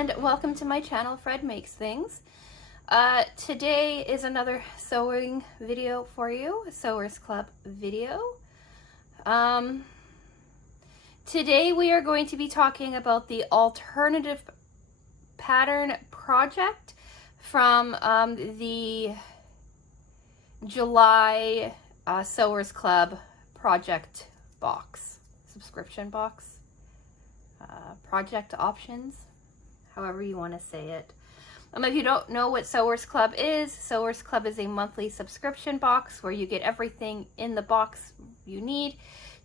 and welcome to my channel, Fred Makes Things. Today is another sewing video for you, a Sewers Club video. Today we are going to be talking about the alternative pattern project from the July Sewers Club project box, subscription box, project options, however you want to say it. If you don't know what Sewers Club is a monthly subscription box where you get everything in the box you need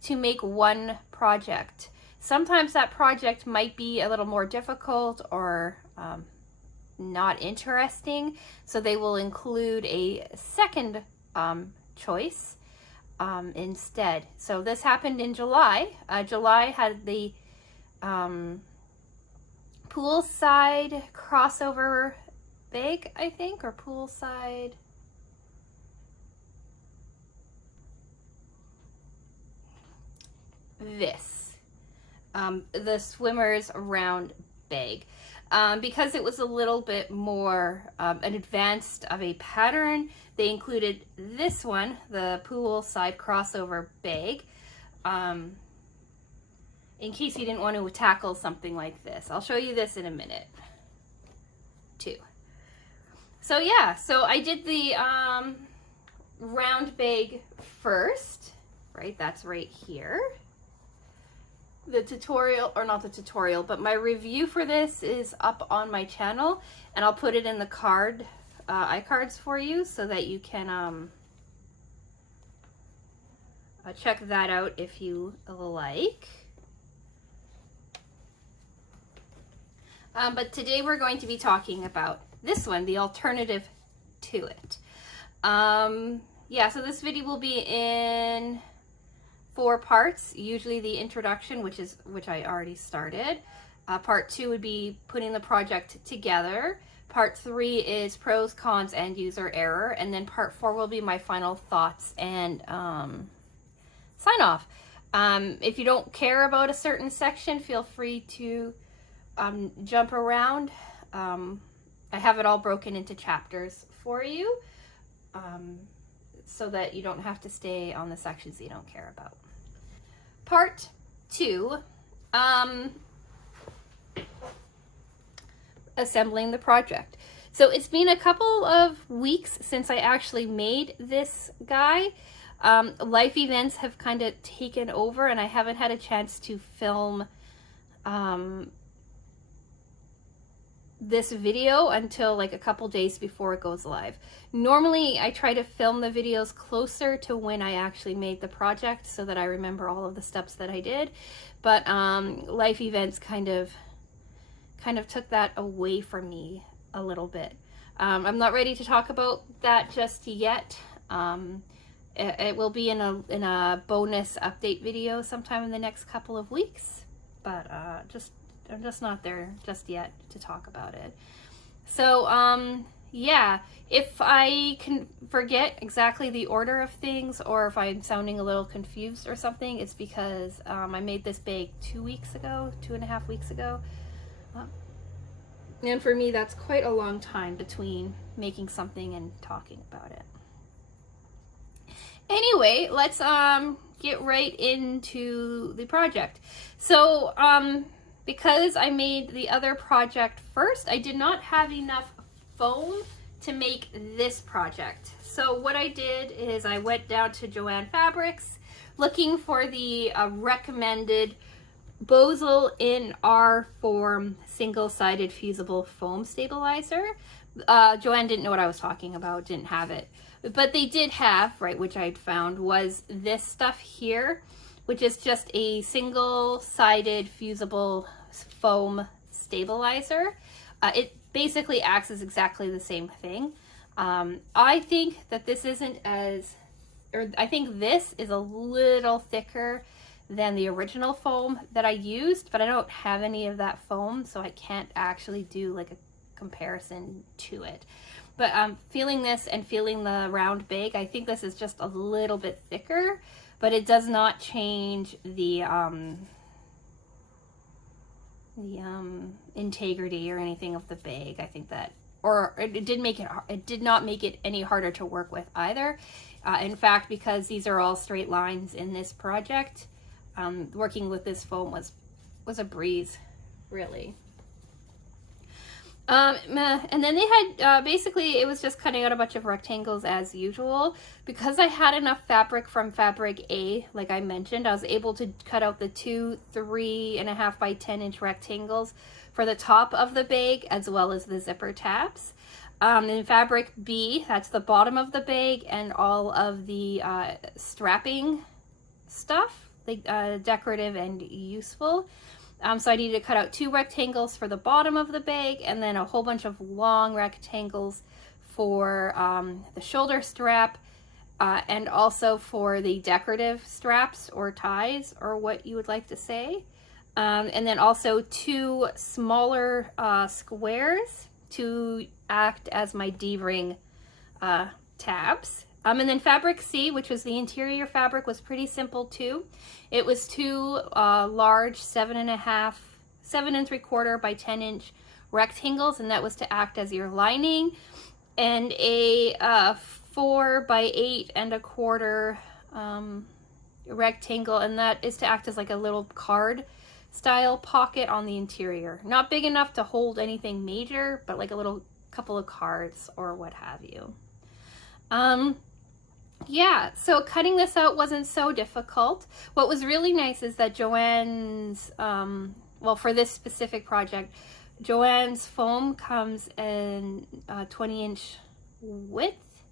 to make one project. Sometimes that project might be a little more difficult or not interesting, so they will include a second choice instead. So this happened in July. July had the poolside crossover bag, I think, or poolside. The swimmer's round bag. Because it was a little bit more an advanced of a pattern, they included this one, the poolside crossover bag. In case you didn't want to tackle something like this. I'll show you this in a minute too. So yeah, so I did the round bag first, right? That's right here. The tutorial, or not the tutorial, but my review for this is up on my channel, and I'll put it in the iCards for you so that you can check that out if you like. But today we're going to be talking about this one, the alternative to it. Yeah, so this video will be in 4 parts. Usually the introduction, which I already started. Part 2 would be putting the project together. Part 3 is pros, cons, and user error. And then part 4 will be my final thoughts and sign off. If you don't care about a certain section, feel free to jump around. I have it all broken into chapters for you, so that you don't have to stay on the sections you don't care about. Part 2, assembling the project. So it's been a couple of weeks since I actually made this guy. Life events have kind of taken over, and I haven't had a chance to film this video until like a couple days before it goes live. Normally I try to film the videos closer to when I actually made the project so that I remember all of the steps that I did, but life events kind of took that away from me a little bit. I'm not ready to talk about that just yet. It will be in a bonus update video sometime in the next couple of weeks, but I'm just not there just yet to talk about it. So yeah, if I can forget exactly the order of things, or if I'm sounding a little confused or something, it's because I made this bag 2.5 weeks ago. And for me, that's quite a long time between making something and talking about it. Anyway, let's get right into the project. So because I made the other project first, I did not have enough foam to make this project. So what I did is I went down to Joann Fabrics looking for the recommended Bosal in R form single-sided fusible foam stabilizer. Joann didn't know what I was talking about, didn't have it. But they did have, right, which I'd found, was this stuff here, which is just a single-sided fusible foam stabilizer. It basically acts as exactly the same thing. I think that this isn't I think this is a little thicker than the original foam that I used, but I don't have any of that foam, so I can't actually do like a comparison to it. But feeling this and feeling the round bag, I think this is just a little bit thicker, but it does not change the integrity or anything of the bag. I think that, or it did not make it any harder to work with either. In fact, because these are all straight lines in this project, working with this foam was a breeze, really. And then they had, basically it was just cutting out a bunch of rectangles as usual. Because I had enough fabric from Fabric A, like I mentioned, I was able to cut out the 2 3.5 by 10 inch rectangles for the top of the bag, as well as the zipper tabs. In Fabric B, that's the bottom of the bag, and all of the strapping stuff, like decorative and useful. So I needed to cut out 2 rectangles for the bottom of the bag, and then a whole bunch of long rectangles for the shoulder strap, and also for the decorative straps or ties, or what you would like to say. And then also 2 smaller squares to act as my D-ring tabs. And then Fabric C, which was the interior fabric, was pretty simple too. It was 2 large 7 3/4 by 10 inch rectangles, and that was to act as your lining, and a 4 by 8 1/4 rectangle, and that is to act as like a little card style pocket on the interior. Not big enough to hold anything major, but like a little couple of cards or what have you. Yeah, so cutting this out wasn't so difficult. What was really nice is that Joanne's, well, for this specific project, Joanne's foam comes in 20 inch width.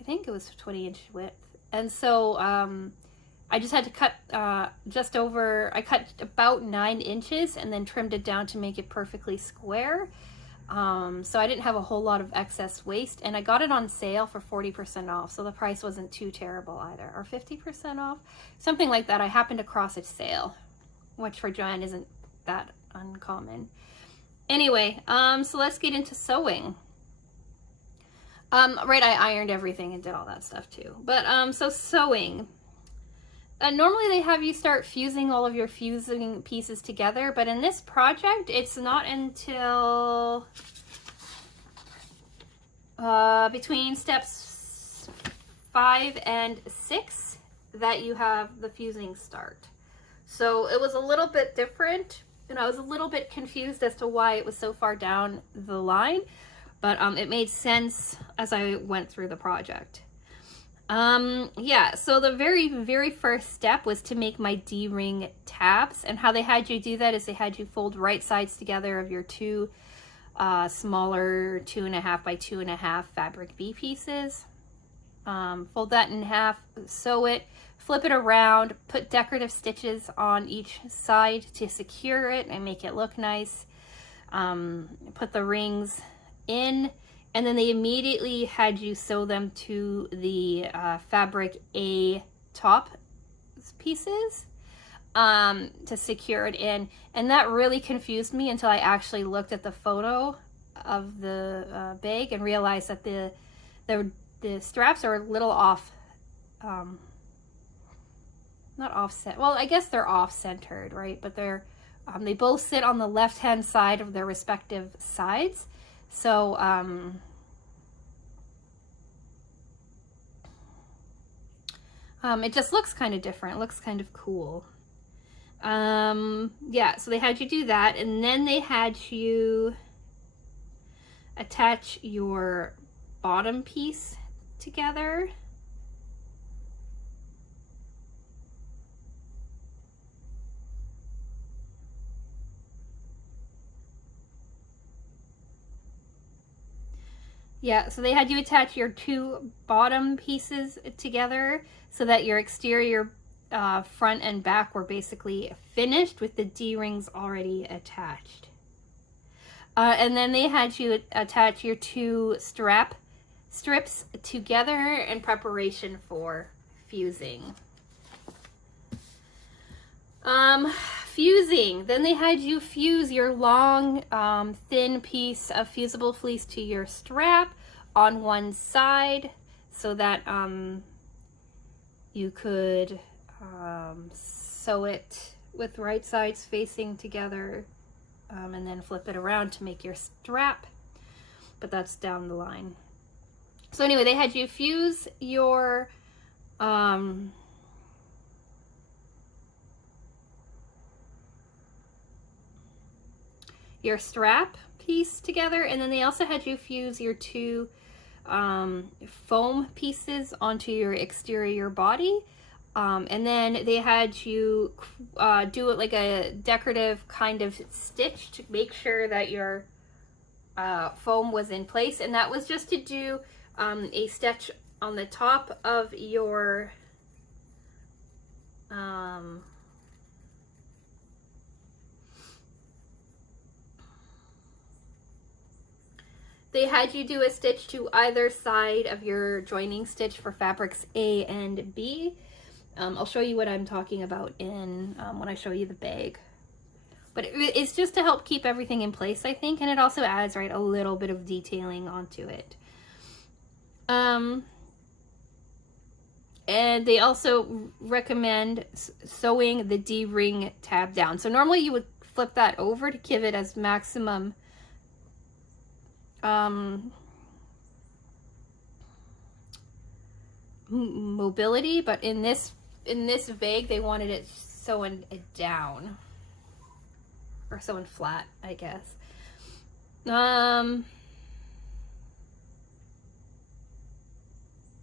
I think it was 20 inch width. And so I just had to cut I cut about 9 inches and then trimmed it down to make it perfectly square. So I didn't have a whole lot of excess waste, and I got it on sale for 40% off, so the price wasn't too terrible either, or 50% off, something like that. I happened across a sale, which for Joanne isn't that uncommon. Anyway, so let's get into sewing. Right, I ironed everything and did all that stuff too. But so sewing. Normally they have you start fusing all of your fusing pieces together, but in this project, it's not until between steps 5 and 6 that you have the fusing start. So it was a little bit different, and I was a little bit confused as to why it was so far down the line, but it made sense as I went through the project. Yeah, so the very first step was to make my D-ring tabs, and how they had you do that is they had you fold right sides together of your 2 smaller 2.5 by 2.5 Fabric B pieces. Fold that in half, sew it, flip it around, put decorative stitches on each side to secure it and make it look nice. Put the rings in, and then they immediately had you sew them to the Fabric A top pieces to secure it in. And that really confused me until I actually looked at the photo of the bag and realized that the straps are a little off, not offset. Well, I guess they're off-centered, right? But they're they both sit on the left-hand side of their respective sides. So it just looks kind of different. It looks kind of cool. Yeah, so they had you do that, and then they had you attach your bottom piece together. Yeah, so they had you attach your 2 bottom pieces together so that your exterior front and back were basically finished with the D-rings already attached. And then they had you attach your 2 strap strips together in preparation for fusing. Fusing. Then they had you fuse your long, thin piece of fusible fleece to your strap on one side so that you could sew it with right sides facing together and then flip it around to make your strap, but that's down the line. So anyway, they had you fuse your strap piece together, and then they also had you fuse your two foam pieces onto your exterior body, and then they had you do it like a decorative kind of stitch to make sure that your foam was in place, and that was just to do a stitch on the top of your they had you do a stitch to either side of your joining stitch for fabrics A and B. I'll show you what I'm talking about in when I show you the bag. But it's just to help keep everything in place, I think, and it also adds, right, a little bit of detailing onto it. And they also recommend sewing the D-ring tab down. So normally you would flip that over to give it as maximum mobility, but in this bag they wanted it sewn down, or sewn flat, I guess.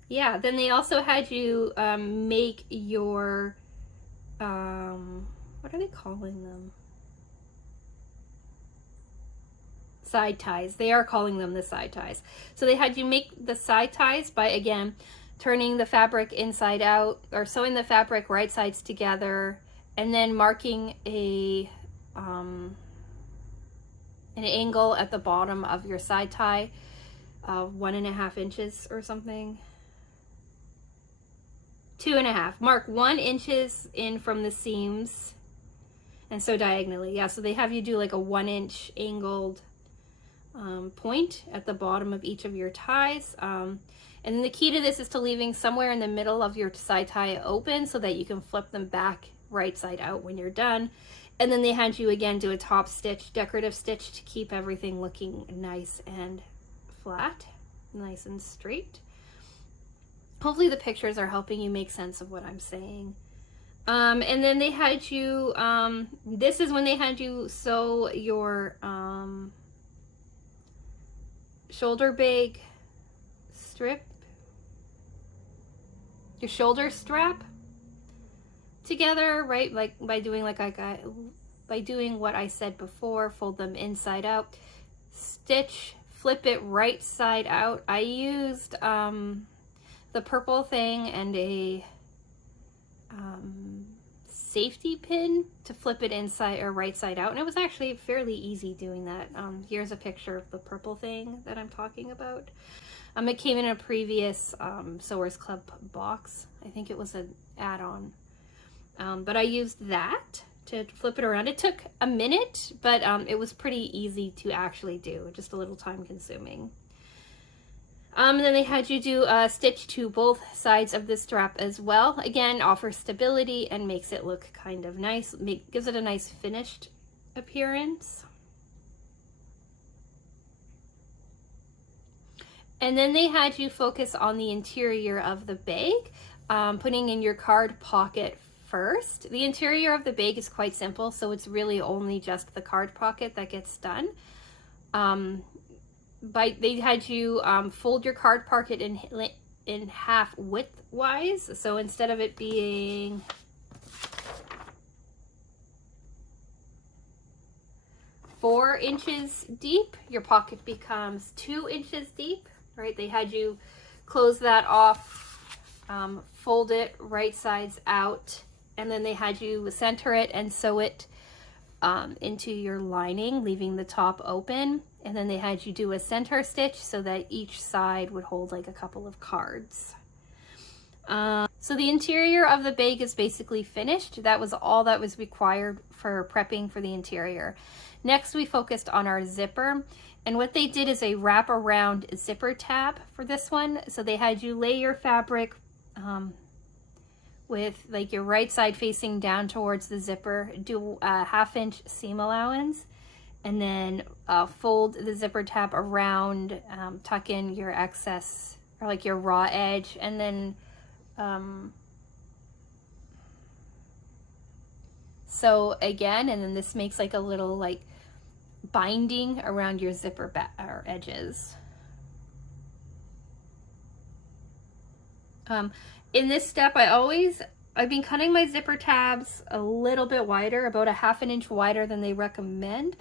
Yeah, then they also had you make your what are they calling them? Side ties. They are calling them the side ties. So they had you make the side ties by, again, turning the fabric inside out, or sewing the fabric right sides together, and then marking an angle at the bottom of your side tie, 1.5 inches or something. 2.5. Mark 1 inches in from the seams, and so diagonally. Yeah, so they have you do like a 1 inch angled point at the bottom of each of your ties. And then the key to this is to leaving somewhere in the middle of your side tie open so that you can flip them back right side out when you're done. And then they had you again do a top stitch, decorative stitch, to keep everything looking nice and flat, nice and straight. Hopefully the pictures are helping you make sense of what I'm saying. And then they had you, this is when they had you sew your shoulder bag strip, your shoulder strap together, right? Like by doing what I said before, fold them inside out, stitch, flip it right side out. I used the purple thing and a safety pin to flip it inside or right side out, and it was actually fairly easy doing that. Here's a picture of the purple thing that I'm talking about. It came in a previous Sewers Club box. I think it was an add-on, but I used that to flip it around. It took a minute, but it was pretty easy to actually do, just a little time consuming. And then they had you do a stitch to both sides of the strap as well. Again, offers stability and makes it look kind of nice. Gives it a nice finished appearance. And then they had you focus on the interior of the bag, putting in your card pocket first. The interior of the bag is quite simple, so it's really only just the card pocket that gets done. They had you fold your card pocket in half width-wise. So instead of it being 4 inches deep, your pocket becomes 2 inches deep, right? They had you close that off, fold it right sides out, and then they had you center it and sew it into your lining, leaving the top open. And then they had you do a center stitch so that each side would hold like a couple of cards. So the interior of the bag is basically finished. That was all that was required for prepping for the interior. Next, we focused on our zipper. And what they did is a wrap around zipper tab for this one. So they had you lay your fabric with like your right side facing down towards the zipper, do a 1/2 inch seam allowance, and then fold the zipper tab around, tuck in your excess or like your raw edge, and then sew again, and then this makes like a little like binding around your zipper or edges. In this step, I've been cutting my zipper tabs a little bit wider, about a ½ inch wider than they recommend,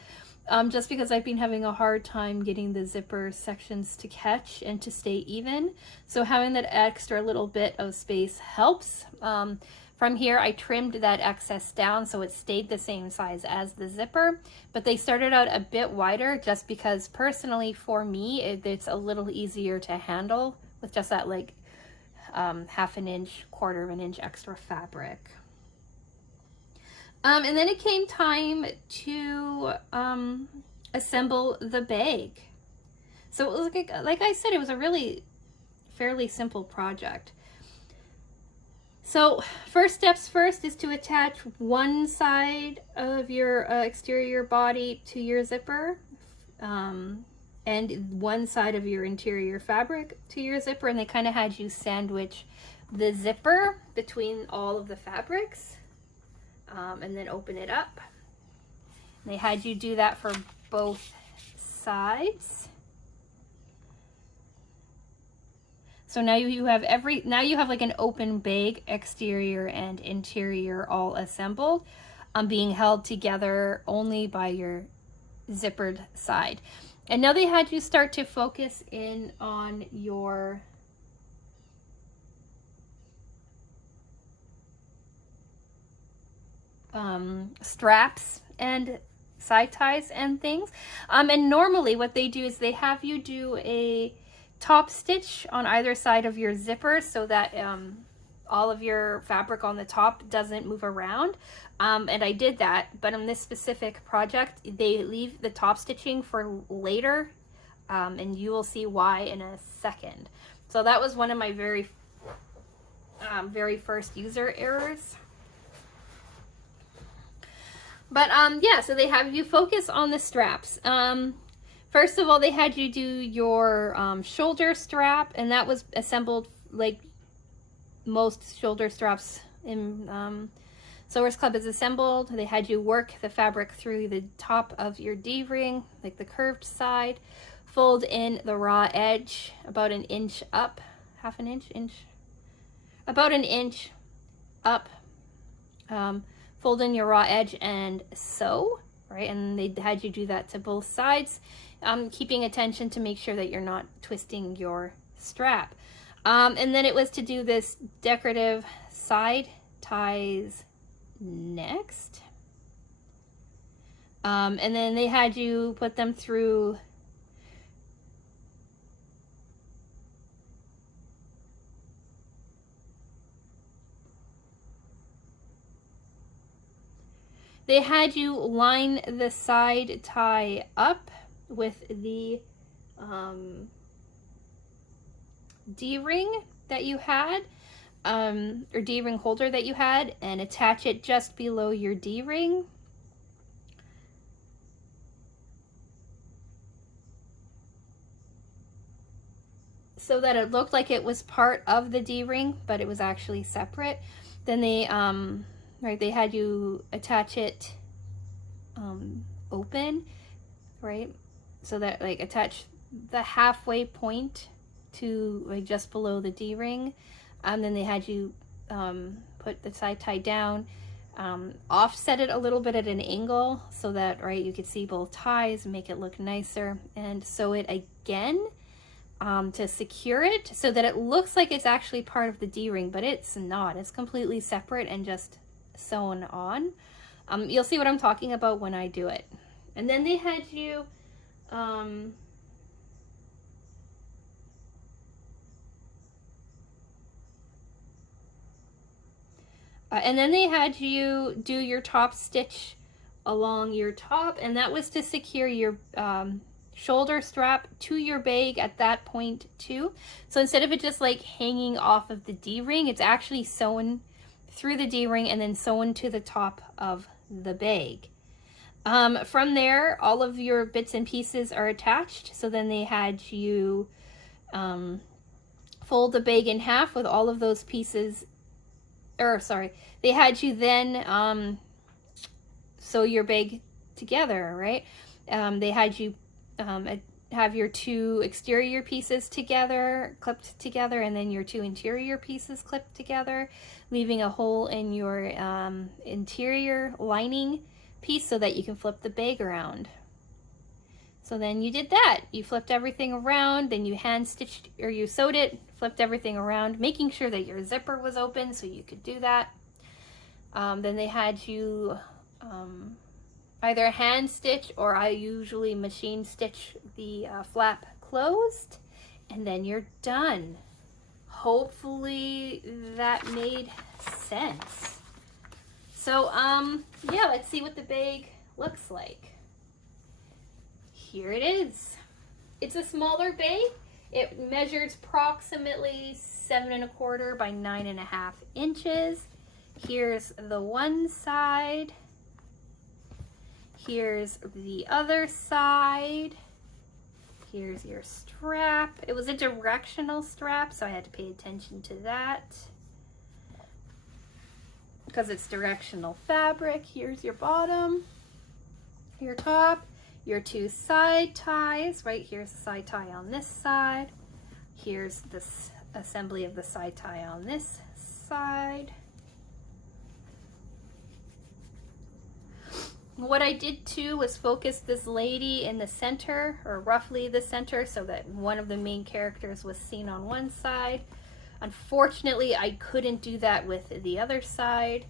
just because I've been having a hard time getting the zipper sections to catch and to stay even. So having that extra little bit of space helps. From here, I trimmed that excess down so it stayed the same size as the zipper, but they started out a bit wider just because personally for me, it's a little easier to handle with just that like ½ inch, ¼ inch extra fabric. And then it came time to assemble the bag. So it was like I said, it was a really fairly simple project. So first steps first is to attach one side of your exterior body to your zipper, and one side of your interior fabric to your zipper, and they kind of had you sandwich the zipper between all of the fabrics, and then open it up. And they had you do that for both sides. So now you have like an open bag, exterior and interior all assembled, being held together only by your zippered side. And now they had you start to focus in on your straps and side ties and things. And normally what they do is they have you do a top stitch on either side of your zipper so that all of your fabric on the top doesn't move around. And I did that, but on this specific project, they leave the top stitching for later, and you will see why in a second. So that was one of my very first user errors. But yeah, so they have you focus on the straps. First of all, they had you do your shoulder strap, and that was assembled like most shoulder straps in Sewers Club is assembled. They had you work the fabric through the top of your D-ring, like the curved side, fold in the raw edge about an inch up, about an inch up, fold in your raw edge and sew, right? And they had you do that to both sides, keeping attention to make sure that you're not twisting your strap. And then it was to do this decorative side ties next. And then they had you put them through line the side tie up with the D-ring that you had, or D-ring holder that you had, and attach it just below your D-ring. So that it looked like it was part of the D-ring, but it was actually separate. Then they, right, they had you attach it open, right? So that like attach the halfway point to like just below the D-ring. Then they had you put the side tie down, offset it a little bit at an angle so that, right, you could see both ties and make it look nicer, and sew it again to secure it so that it looks like it's actually part of the D-ring, but it's not. It's completely separate and just sewn on. You'll see what I'm talking about when I do it. And then they had you do your top stitch along your top, and that was to secure your shoulder strap to your bag at that point too. So instead of it just like hanging off of the D-ring, it's actually sewn through the D-ring and then sewn to the top of the bag. From there, all of your bits and pieces are attached. So then they had you fold the bag in half with all of those pieces, or sorry, they had you then sew your bag together, right? They had you have your two exterior pieces together, clipped together, and then your two interior pieces clipped together, leaving a hole in your interior lining piece so that you can flip the bag around. So then you did that. You flipped everything around, then you hand stitched, or you sewed it, flipped everything around, making sure that your zipper was open so you could do that. Then they had you either hand stitch, or I usually machine stitch the flap closed, and then you're done. Hopefully that made sense. So yeah, let's see what the bag looks like. Here it is. It's a smaller bag. It measures approximately 7¼ by 9½ inches. Here's the one side. Here's the other side. Here's your strap. It was a directional strap, so I had to pay attention to that because it's directional fabric. Here's your bottom, your top, your two side ties. Right, here's the side tie on this side. Here's this assembly of the side tie on this side. What I did too was focus this lady in the center, or roughly the center, so that one of the main characters was seen on one side. Unfortunately, I couldn't do that with the other side,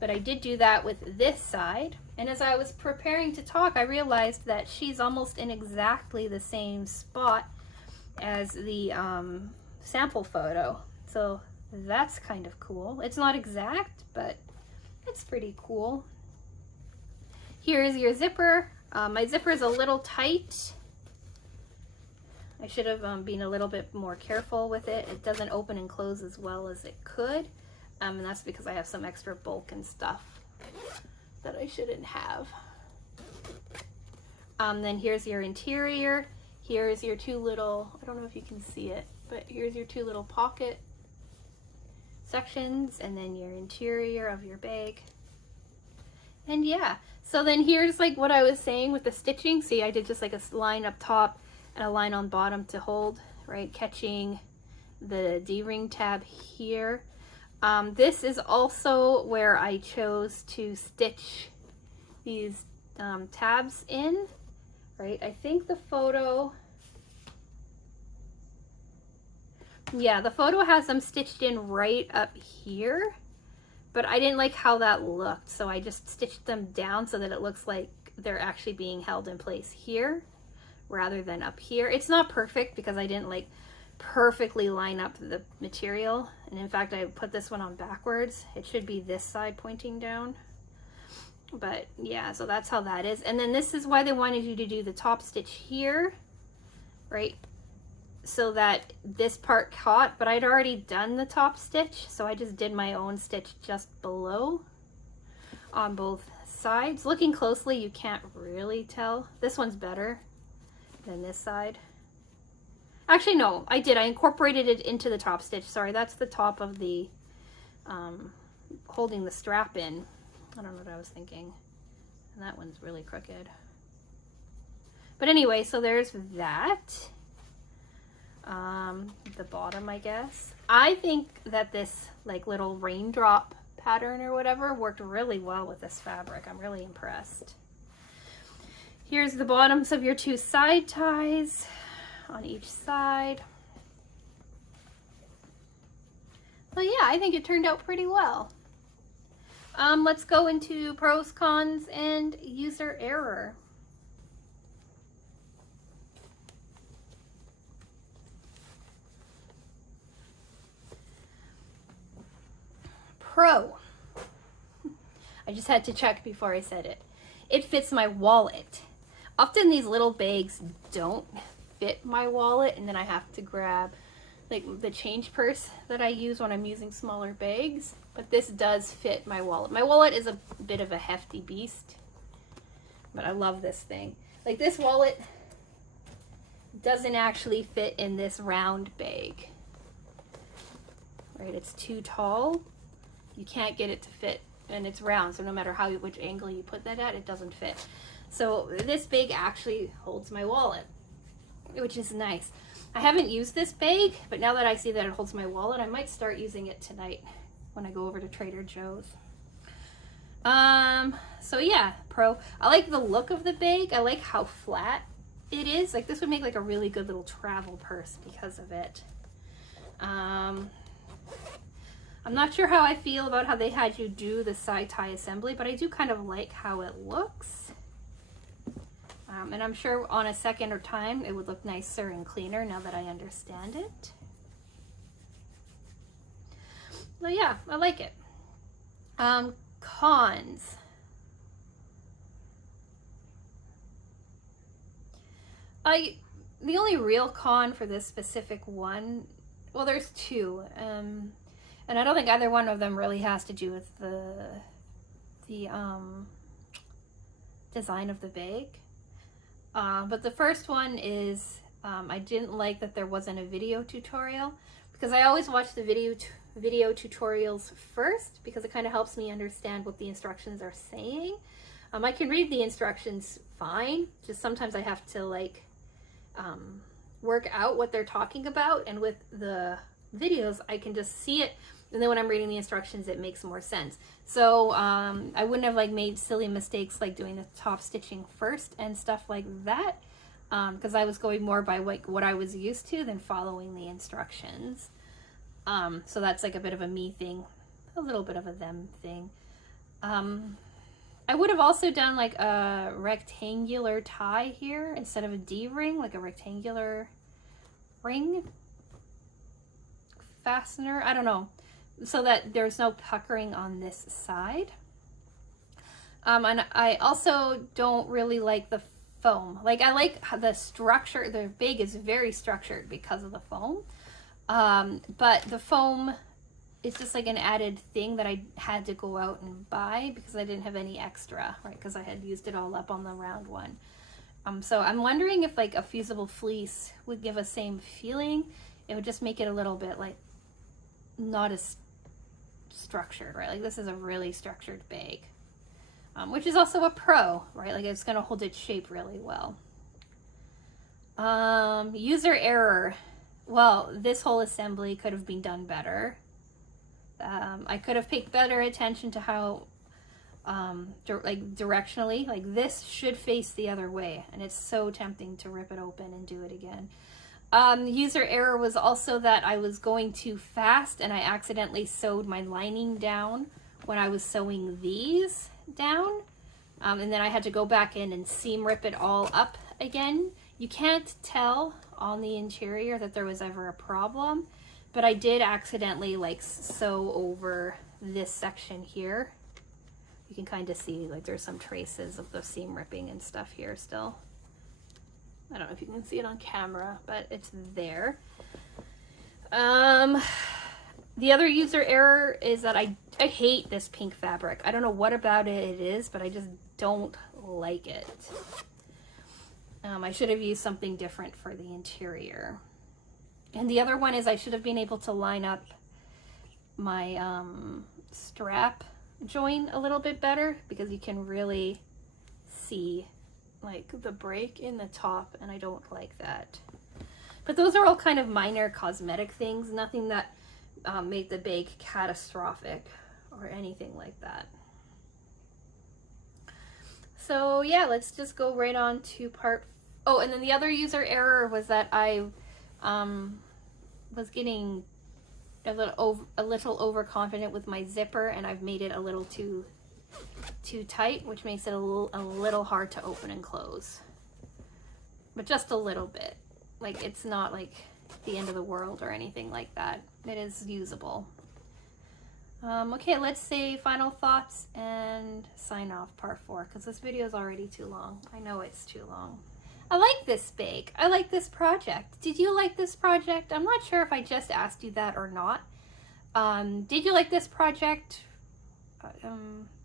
but I did do that with this side. And as I was preparing to talk, I realized that she's almost in exactly the same spot as the sample photo. So that's kind of cool. It's not exact, but it's pretty cool. Here's your zipper. My zipper is a little tight. I should have been a little bit more careful with it. It doesn't open and close as well as it could. And that's because I have some extra bulk and stuff that I shouldn't have. Then here's your interior. Here's your two little, I don't know if you can see it, but here's your two little pocket sections, and then your interior of your bag. And yeah, so then here's like what I was saying with the stitching. See, I did just like a line up top and a line on bottom to hold, right? Catching the D-ring tab here. This is also where I chose to stitch these tabs in, right? I think the photo, yeah, the photo has them stitched in right up here. But I didn't like how that looked, so I just stitched them down so that it looks like they're actually being held in place here rather than up here. It's not perfect because I didn't like perfectly line up the material, and in fact I put this one on backwards. It should be this side pointing down, but yeah, so that's how that is. And then this is why they wanted you to do the top stitch here, right, so that this part caught, but I'd already done the top stitch, so I just did my own stitch just below on both sides. Looking closely, you can't really tell. This one's better than this side. Actually, no, I did. I incorporated it into the top stitch. Sorry, that's the top of the holding the strap in. I don't know what I was thinking. And that one's really crooked. But anyway, so there's that. The bottom, I guess. I think that this like little raindrop pattern or whatever worked really well with this fabric. I'm really impressed. Here's the bottoms of your two side ties on each side. So yeah, I think it turned out pretty well. Let's go into pros, cons, and user error. Pro. I just had to check before I said it. It fits my wallet. Often these little bags don't fit my wallet, and then I have to grab like the change purse that I use when I'm using smaller bags, but this does fit my wallet. My wallet is a bit of a hefty beast. but I love this thing. Like, this wallet doesn't actually fit in this round bag. Right, it's too tall. You can't get it to fit, and it's round, so no matter which angle you put that at, it doesn't fit. So this bag actually holds my wallet, which is nice. I haven't used this bag, but now that I see that it holds my wallet, I might start using it tonight when I go over to Trader Joe's. So yeah, pro. I like the look of the bag. I like how flat it is. Like, this would make like a really good little travel purse because of it. I'm not sure how I feel about how they had you do the side tie assembly, but I do kind of like how it looks. And I'm sure on a second or time it would look nicer and cleaner now that I understand it. But yeah, I like it. Cons. The only real con for this specific one, well, there's two. And I don't think either one of them really has to do with the design of the bag. But the first one is I didn't like that there wasn't a video tutorial, because I always watch the video tutorials first because it kind of helps me understand what the instructions are saying. I can read the instructions fine, just sometimes I have to like work out what they're talking about, and with the videos I can just see it, and then when I'm reading the instructions it makes more sense. So I wouldn't have like made silly mistakes like doing the top stitching first and stuff like that, because I was going more by like what I was used to than following the instructions. So that's like a bit of a me thing, a little bit of a them thing. I would have also done like a rectangular tie here instead of a D-ring, like a rectangular ring fastener, I don't know, so that there's no puckering on this side. And I also don't really like the foam. Like, I like the structure, the bag is very structured because of the foam. But the foam is just like an added thing that I had to go out and buy because I didn't have any extra, right? Because I had used it all up on the round one. So I'm wondering if like a fusible fleece would give a same feeling. It would just make it a little bit like not as structured, right? Like, this is a really structured bag, which is also a pro, right? Like, it's gonna hold its shape really well. User error. Well, this whole assembly could have been done better. I could have paid better attention to how, directionally, like this should face the other way, and it's so tempting to rip it open and do it again. User error was also that I was going too fast and I accidentally sewed my lining down when I was sewing these down. And then I had to go back in and seam rip it all up again. You can't tell on the interior that there was ever a problem, but I did accidentally like sew over this section here. You can kind of see like there's some traces of the seam ripping and stuff here still. I don't know if you can see it on camera, but it's there. The other user error is that I hate this pink fabric. I don't know what about it is, but I just don't like it. I should have used something different for the interior. And the other one is I should have been able to line up my strap join a little bit better, because you can really see like the break in the top, and I don't like that. But those are all kind of minor cosmetic things, nothing that made the bag catastrophic or anything like that. So yeah, let's just go right on to part. Oh, and then the other user error was that I was getting a little overconfident with my zipper, and I've made it a little too tight, which makes it a little hard to open and close. But just a little bit. Like, it's not like the end of the world or anything like that. It is usable. Okay, let's say final thoughts and sign off part 4, because this video is already too long. I know it's too long. I like this bag. I like this project. Did you like this project? I'm not sure if I just asked you that or not. Did you like this project?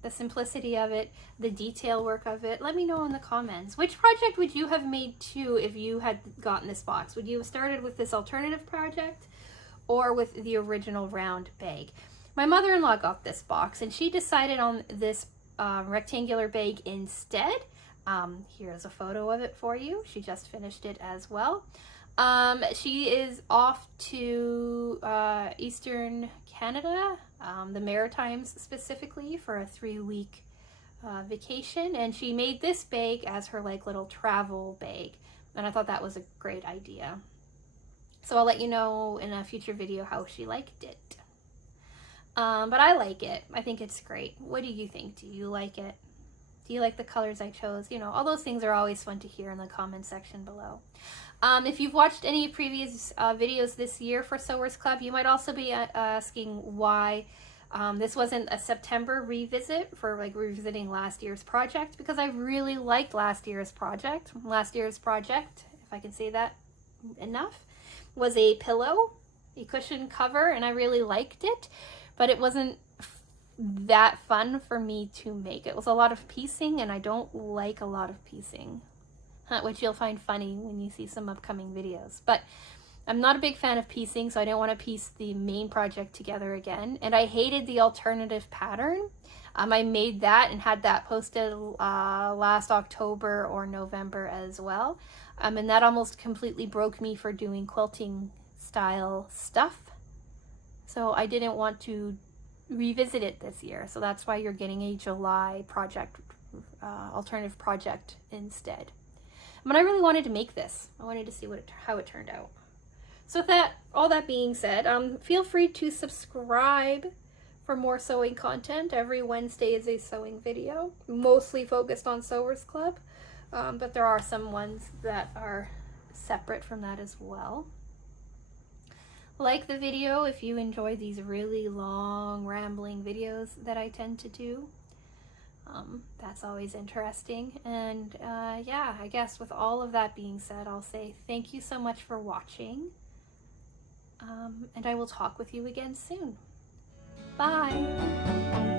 the simplicity of it, the detail work of it. Let me know in the comments. Which project would you have made too if you had gotten this box? Would you have started with this alternative project or with the original round bag? My mother-in-law got this box and she decided on this rectangular bag instead. Here's a photo of it for you. She just finished it as well. She is off to Eastern Canada, the Maritimes specifically, for a 3-week vacation, and she made this bag as her like little travel bag, and I thought that was a great idea. So I'll let you know in a future video how she liked it. But I like it. I think it's great. What do you think? Do you like it? Do you like the colors I chose? You know, all those things are always fun to hear in the comment section below. If you've watched any previous videos this year for Sewers Club, you might also be asking why this wasn't a September revisit for like revisiting last year's project, because I really liked last year's project. Last year's project, if I can say that enough, was a pillow, a cushion cover, and I really liked it, but it wasn't that fun for me to make. It was a lot of piecing, and I don't like a lot of piecing, which you'll find funny when you see some upcoming videos. But I'm not a big fan of piecing, so I didn't want to piece the main project together again. And I hated the alternative pattern. I made that and had that posted last October or November as well. And that almost completely broke me for doing quilting style stuff. So I didn't want to revisit it this year. So that's why you're getting a July project, alternative project instead. But I really wanted to make this. I wanted to see how it turned out. So with that, all that being said, feel free to subscribe for more sewing content. Every Wednesday is a sewing video, mostly focused on Sewers Club, but there are some ones that are separate from that as well. Like the video if you enjoy these really long, rambling videos that I tend to do. That's always interesting. And yeah, I guess with all of that being said, I'll say thank you so much for watching. And I will talk with you again soon. Bye!